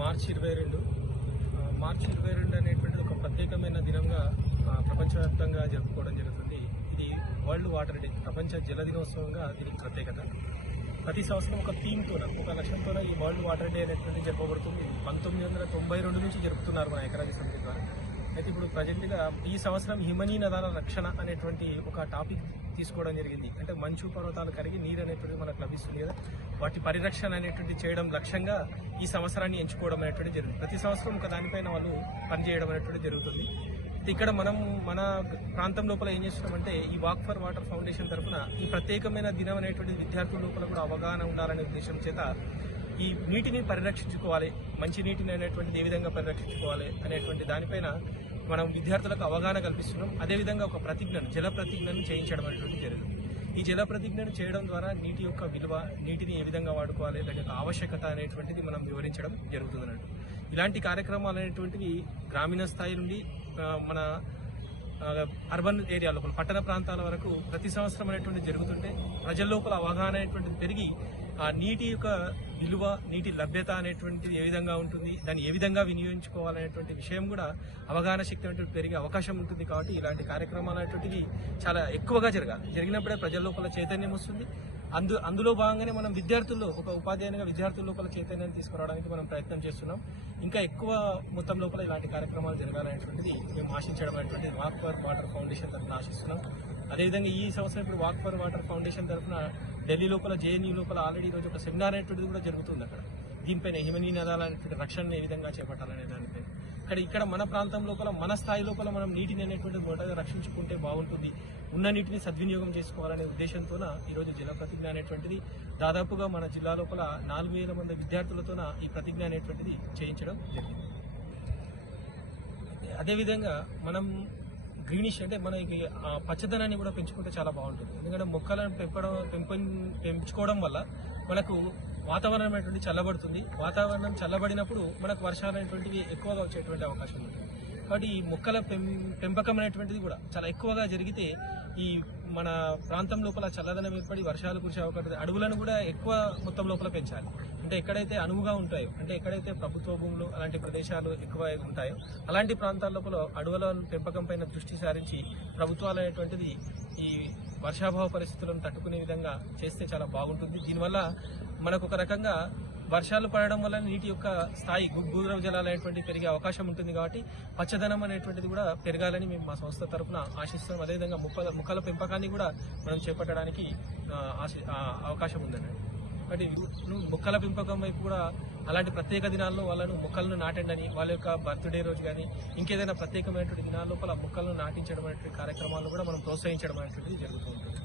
మార్చి 22 మార్చి 22 అనేటువంటిది ఒక ప్రత్యేకమైన దినంగా ప్రపంచవ్యాప్తంగా జరుపుకోవడం జరుగుతుంది. ఇది వరల్డ్ వాటర్ డే, ప్రపంచ జల దినోత్సవంగా దీనికి ప్రత్యేకత. ప్రతి సంవత్సరం ఒక థీమ్తో, ఒక లక్ష్యంతో ఈ వరల్డ్ వాటర్ డే అనేటువంటిది జరపబడుతుంది. 1992 నుంచి జరుపుతున్నారు మన ఐక్యరాజ్య సమితి ద్వారా. అయితే ఇప్పుడు ప్రజెంట్గా ఈ సంవత్సరం హిమనీ నదాల రక్షణ అనేటువంటి ఒక టాపిక్ తీసుకోవడం జరిగింది. అంటే మంచు పర్వతాలు కరిగి నీరు అనేటువంటిది మనకు లభిస్తుంది కదా, వాటి పరిరక్షణ అనేటువంటి చేయడం లక్ష్యంగా ఈ సంవత్సరాన్ని ఎంచుకోవడం అనేటువంటి జరుగుతుంది. ప్రతి సంవత్సరం ఒక దానిపైన వాళ్ళు పనిచేయడం అనేటువంటి జరుగుతుంది. ఇక్కడ మనం మన ప్రాంతం లోపల ఏం చేస్తున్నామంటే ఈ వాక్ ఫర్ వాటర్ ఫౌండేషన్ తరఫున ఈ ప్రత్యేకమైన దినం అనేటువంటి విద్యార్థుల లోపల కూడా అవగాహన ఉండాలనే ఉద్దేశం చేత ఈ నీటిని పరిరక్షించుకోవాలి, మంచి నీటిని అనేటువంటిది ఏ విధంగా పరిరక్షించుకోవాలి అనేటువంటి దానిపైన మనం విద్యార్థులకు అవగాహన కల్పిస్తున్నాం. అదేవిధంగా ఒక ప్రతిజ్ఞను, జల ప్రతిజ్ఞను చేయించడం అనేటువంటి జరుగుతుంది. ఈ జల ప్రతిజ్ఞను చేయడం ద్వారా నీటి యొక్క విలువ, నీటిని ఏ విధంగా వాడుకోవాలి, దాని యొక్క ఆవశ్యకత అనేటువంటిది మనం వివరించడం జరుగుతుంది అన్నట్టు. ఇలాంటి కార్యక్రమాలు అనేటువంటివి గ్రామీణ స్థాయి నుండి మన అర్బన్ ఏరియా లోపల, పట్టణ ప్రాంతాల వరకు ప్రతి సంవత్సరం అనేటువంటి జరుగుతుంటే ప్రజల లోపల అవగాహన అనేటువంటిది పెరిగి ఆ నీటి యొక్క విలువ, నీటి లభ్యత అనేటువంటిది ఏ విధంగా ఉంటుంది, దాన్ని ఏ విధంగా వినియోగించుకోవాలనేటువంటి విషయం కూడా అవగాహన శక్తి అనేటువంటి పెరిగే అవకాశం ఉంటుంది. కాబట్టి ఇలాంటి కార్యక్రమాలు అనేటువంటివి చాలా ఎక్కువగా జరిగినప్పుడే ప్రజల లోపల చైతన్యం వస్తుంది. అందులో భాగంగానే మనం విద్యార్థుల్లో, ఒక ఉపాధ్యాయునిగా విద్యార్థుల లోపల చైతన్యాన్ని తీసుకురావడానికి మనం ప్రయత్నం చేస్తున్నాం. ఇంకా ఎక్కువ మొత్తం లోపల ఇలాంటి కార్యక్రమాలు జరగాలనేటువంటిది మేము ఆశించడం అనేటువంటిది వాక్ ఫర్ వాటర్ ఫౌండేషన్ తరఫున ఆశిస్తున్నాం. అదేవిధంగా ఈ సంవత్సరం ఇప్పుడు వాక్ ఫర్ వాటర్ ఫౌండేషన్ తరఫున ఢిల్లీ లోపల, జేఎన్యూ లోపల ఆల్రెడీ ఈరోజు ఒక సెమినార్ అనేటువంటిది కూడా జరుగుతుంది. అక్కడ దీనిపైన హిమనీ నదాల అనేటువంటి రక్షణను ఏ విధంగా చేపట్టాలనే దానిపై ఇక్కడ మన ప్రాంతం లోపల, మన స్థాయి లోపల మనం నీటిని అనేటువంటిది మొదటగా రక్షించుకుంటే బాగుంటుంది, ఉన్న నీటిని సద్వినియోగం చేసుకోవాలనే ఉద్దేశంతో ఈరోజు జల ప్రతిజ్ఞ అనేటువంటిది దాదాపుగా మన జిల్లా లోపల 4000 మంది విద్యార్థులతోన ఈ ప్రతిజ్ఞ అనేటువంటిది చేయించడం జరిగింది. అదేవిధంగా మనం గ్రీనిష్ అంటే మనకి పచ్చదనాన్ని కూడా పెంచుకుంటే చాలా బాగుంటుంది. ఎందుకంటే మొక్కలను పెంచుకోవడం వల్ల మనకు వాతావరణం అనేటువంటి చల్లబడుతుంది. వాతావరణం చల్లబడినప్పుడు మనకు వర్షాలు అనేటువంటివి ఎక్కువగా వచ్చేటువంటి అవకాశం ఉంటుంది. కాబట్టి ఈ మొక్కల పెంపకం అనేటువంటిది కూడా చాలా ఎక్కువగా జరిగితే ఈ మన ప్రాంతం లోపల చల్లదనం ఏర్పడి వర్షాలు కురిసే అవకాశం. అడవులను కూడా ఎక్కువ మొత్తం లోపల పెంచాలి. అంటే ఎక్కడైతే అనువుగా ఉంటాయో, అంటే ఎక్కడైతే ప్రభుత్వ భూములు అలాంటి ప్రదేశాలు ఎక్కువ ఉంటాయో అలాంటి ప్రాంతాల లోపల అడవుల పెంపకం పైన దృష్టి సారించి ప్రభుత్వాలు అనేటువంటిది ఈ వర్షాభావ పరిస్థితులను తట్టుకునే విధంగా చేస్తే చాలా బాగుంటుంది. దీనివల్ల మనకు ఒక రకంగా వర్షాలు పడడం వల్ల నీటి యొక్క స్థాయి, భూగర్భ జలాలు అనేటువంటి పెరిగే అవకాశం ఉంటుంది. కాబట్టి పచ్చదనం అనేటువంటిది కూడా పెరగాలని మేము మా సంస్థ తరఫున ఆశిస్తున్నాం. అదేవిధంగా మొక్కల పెంపకాన్ని కూడా మనం చేపట్టడానికి అవకాశం ఉందండి. కాబట్టి మొక్కల పెంపకం వైపు కూడా అలాంటి ప్రత్యేక దినాల్లో వాళ్ళను మొక్కలను నాటండి అని, వాళ్ళ యొక్క బర్త్డే రోజు కానీ ఇంకేదైనా ప్రత్యేకమైనటువంటి దినాల లోపల మొక్కలను నాటించడం అనేటువంటి కార్యక్రమాలను కూడా మనం ప్రోత్సహించడం అనేటువంటిది జరుగుతూ ఉంటుంది.